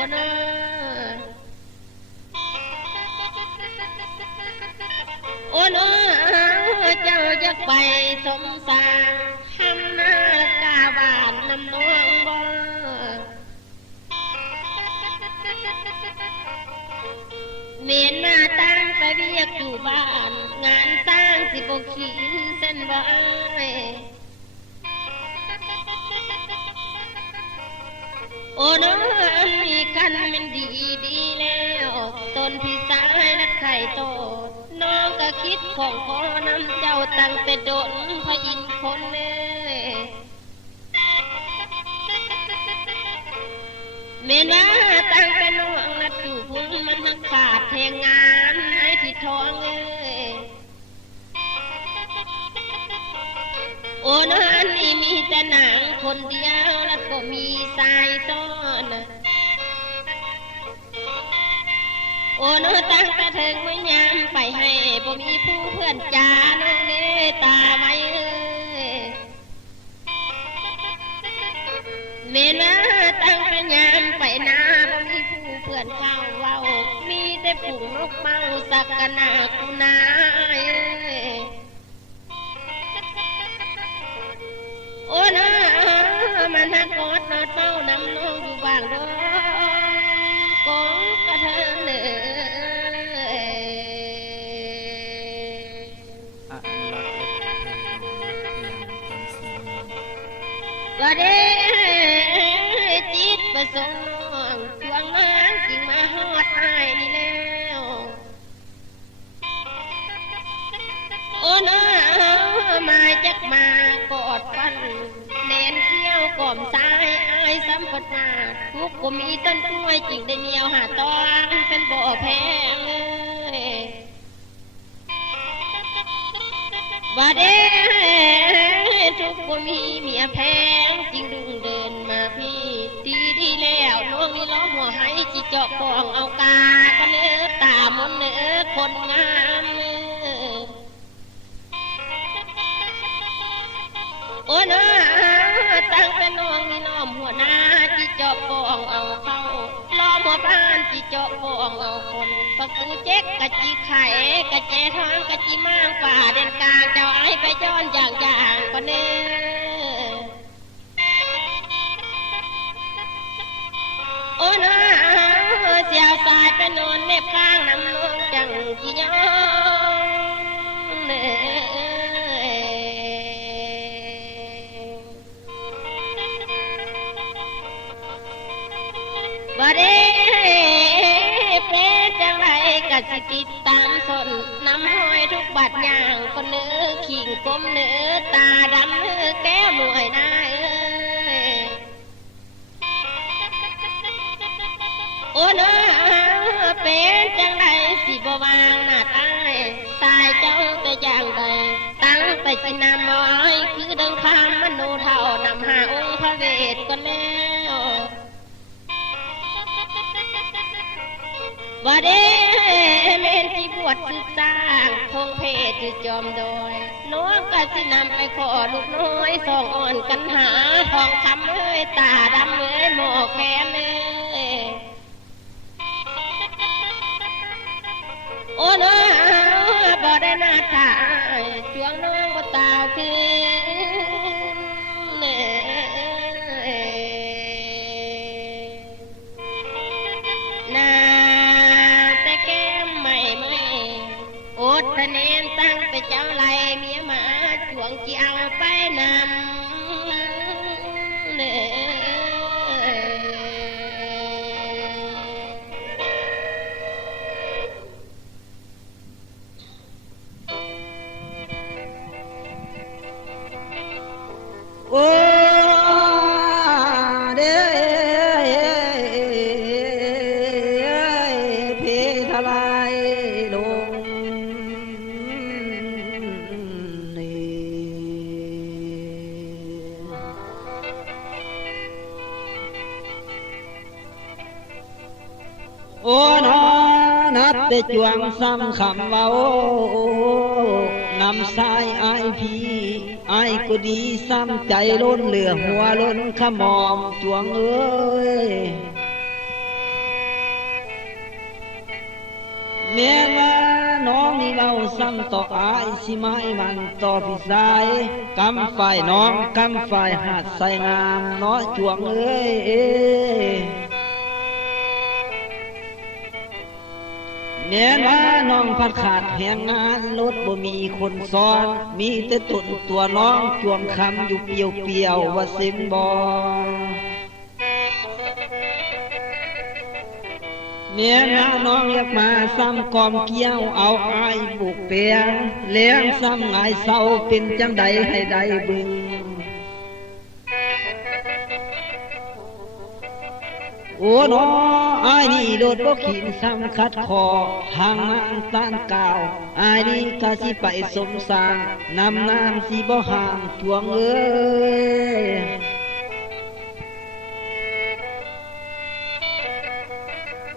บ่เนาะโอ้เนาะเจ้าจะไปสมสารทำนากาบานน้ำนองบ่เมียนมาตั้งไปเรียกอยู่บ้านงานสร้างสิบกขีเส้นบ่โอ้น้องมีกันมันดีแล้วตนพี่สายนักไข่โตน้องก็คิดของขอนำเจ้าตั้งแต่โดนพระอินทร์คนเน่เมนว่าตั้งแต่น้องนัดอยู่พุ่งมันทั้งขาดแทงงานให้ที่ท้องโอ้น้องนี่มีแต่หนังคนเดียวแล้วก็มีสายซ้อนโอ้น้องตั้งแต่ถึงไม่ยามไปให้บ่มีผู้เพื่อนจาน้องเนตาไว้เมนะตั้งแต่ยามไปนาบ่มีผู้เพื่อนเข้าเว้ามีแต่ฝูงนกเมาสักกะนากูนาโอ้นะมันฮักกอดนอดเต้านำน้องอยู่บ้างเด้อกงกระเทินเด้ว่าเด้จิตประสงค์น้องทวงนางจริงมาฮอดอ้ายนี่แล้วโอ้นะมาจักมากอดฟันแนนเขี้ยวก่อมซ้ายอายซ้ำปัดมาทุกก็มีต้นกล้วยจริงได้เหนียวหาตองเป็นบ่อแพงว่าเด้ทุกก็มีเมียแพงจริงดุงเดินมาพี่ดีแล้วน้องมีล้อหัวให้จิเจาะกองเอากาก็เนื้อตามนเนื้อคนงามโอ้นะตั้งแต่น้องมีน้อมหัวหน้าจิเจาะกองเอาเข้าล้อมหัวบ้านจิเจาะกองเอาคนประตูเจ๊กกะจิไข่กะแจท้องกะจิมางฝ่าเด่นกลางเจ้าไอ้ไปย้อนอย่างก็เนื้อโอ้นะเสียสายไปนอนเน็บข้างน้ำนองจังจียองเนื้บ่ได้เป็นจังไรกะสิติดตามสนน้ำห้อยทุกบัดย่างก็เนื้อขิงก้มเนื้อตาดำเนื้อแก้มหน่วยหน้าโอ้เนื้อเป็นจังไรสิบ่วางหน้าตายตายเจ้าแต่อย่างใดตั้งแต่จินามน้อยคือดังคำมโนเท่านำหาองค์พระเวทก็แล้วว่าเด้เมนที่บวชศึกษาคงเพศที่จอมโดยน้องก็สินำไปขอลูกน้อยส่องอ่อนกันหาทองคำเอ้ยตาดำเอ้ยหมอแขนเอ้ยโอ้น้องบ่ได้หน้าตาช่วงน้องบ่ตาคืนนาแต่แก้มไม่อดทะเนนตั้งแต่เจ้าไรเมียมาช่วงจีเอาไปนำเนื้โอ้เด้เพทลายลงนี่โอ้นอนับแต่จวงซ้ำคำเว้านำสายไอพีไอก็ดีซ้ำใจล้นเหลือหัวล้นขมอมจวงเอ้ย แม้ว่าน้องนี่เว้าซ้ำต่ออายสิไม้มันต่อพี่สายกำฝ่ายน้องกำฝ่ายหาดใส่งามเนาะจวงเอ้ยแม้ว่าน้องพัดขาดแหงงานรถบ่มีคนซ้อนมีแต่ตุนตัวน้องจวงคำอยู่เปียวเปียวว่าสิมบอเมียน้าน้องอยากมาซ้ำกอมเกี้ยวเอาอายบุกเปียงเลี้ยงซ้ำไงเศร้าเป็นจังใดให้ได้บึงโอ้น้ออายนี่โดดบ่ขีนซ้ำคัดคอทางมาต้านกาวอายนี่กะสิไปสมสารนำน้ำสิบ่ห่างจวงเอ้ย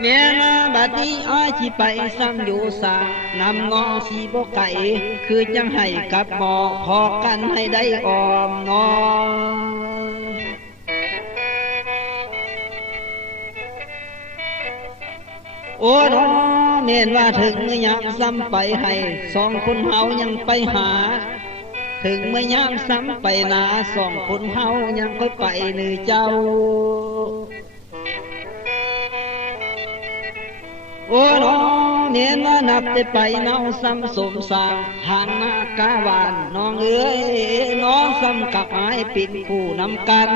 แม่นาบัดนี้อ้ายสิไปซ้ำอยู่สางนำงอสีบ่ไก่คือจังให้กับหมอพอกันให้ได้ออมนอนโอ้น้อเม่นว่าถึงเมื่อยามซ้ำไปให้สองคนเฮายังไปหาถึงเมื่อยามซ้ำไปนาสองคนเฮายังค่อยไปหนึ่งเจ้าโอ้น้องเน้นว่านับแต่ไปเนาซ้ำสมสางทางหน้ากาวานน้องเอ้ยน้องซ้ำกับไม้ปิดคู่นำกัน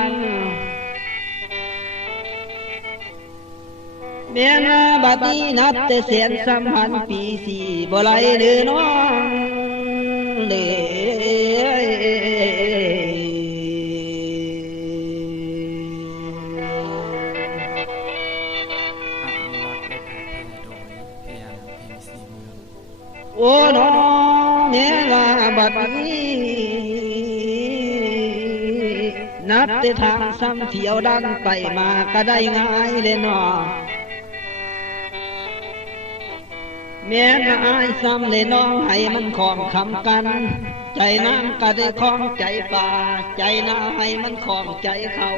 เมียนาบัดนี้นับแต่แสนสัมพันธ์ปีสี่บ่ไหลเด้อน้องเด้โอ้น้องเนลาบัดนี้นับแต่ทางซ้ำเที่ยวดันไปมาก็ได้ง่ายเลยน้อแม่นอายซ้ำเลยน้องให้มันของคำกันใจน้ำก็ได้คล้องใจป่าใจน้าให้มันของใจเขา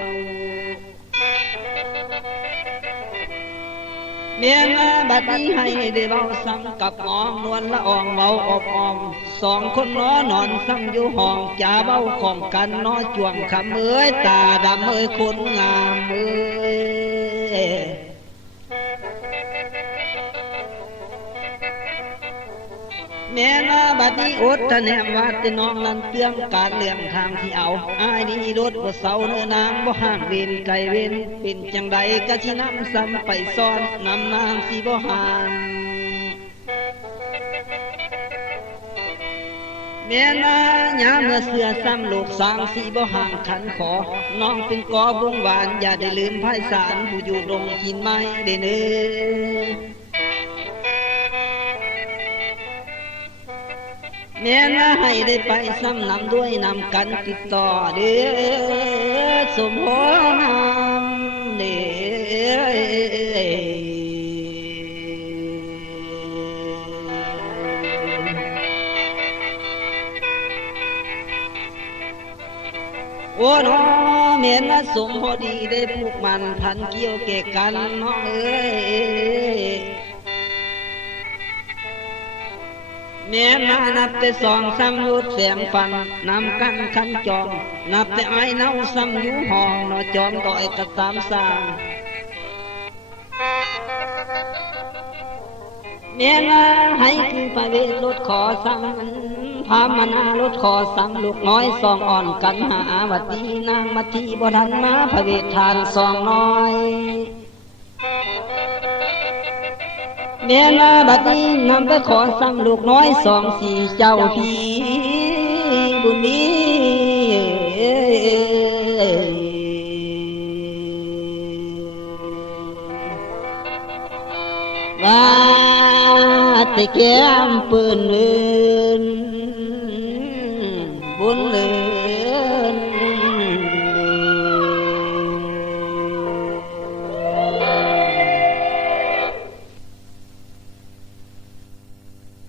เมียนาบัดนี้ให้ได้เบาซ้ำกับน้องนวลละอ่องเบาอบอมสองคนน้อนอนซ้ำอยู่ห้องจ่าเบาของกันน้อจวงคำเอ้ยตาดำเอ้ยคนงามเอ้ยแม่นาบัดนี้อดทะแนมวาดแต่น้องนั้นเตืองการเลี้ยงทางที่เอาอายนี่รถบ่เศร้าเนื้อนางบ่ห่างเวนไกลเวนเป็นจังใดก็สินำซ้ำไปซ้อนนำนางสิบ่ห่างแม่นายามเมื่อเสือซ้ำลูกสางสิบ่ห่างขันขอน้องเป็นกอบงหวานอย่าได้ลืมไพศาลผู้อยู่ดงกินไม้ได้เน้อแม่นาให้ได้ไปซ้ำนำด้วยนำกันติดต่อเด้อสมโภนำเด้โอ้น้อแม่นาสมพอดีได้ผูกมันพันเกี่ยวเกกันน้องเอ้ยแม่นานับแต่สองซ้ำรูดเสียงฟันนำกันขันจองนับแต่ไอ้เน่าซ้ำอยู่ห้องนอจอมต่อยกระตามสร้างแม่นาให้คือไปเวทรถขอซ้ำพามานารถขอซ้ำลูกน้อยสองอ่อนกันหาวัดดีนางมาทีบ่ทันมาพระเวททานสองน้อยเมียนาบัดนี้นำไปขอซ้ำลูกน้อยสองสี่เจ้าพี่บุญมีว่าแต่แก้มปืนเลื่อนบุญเลื่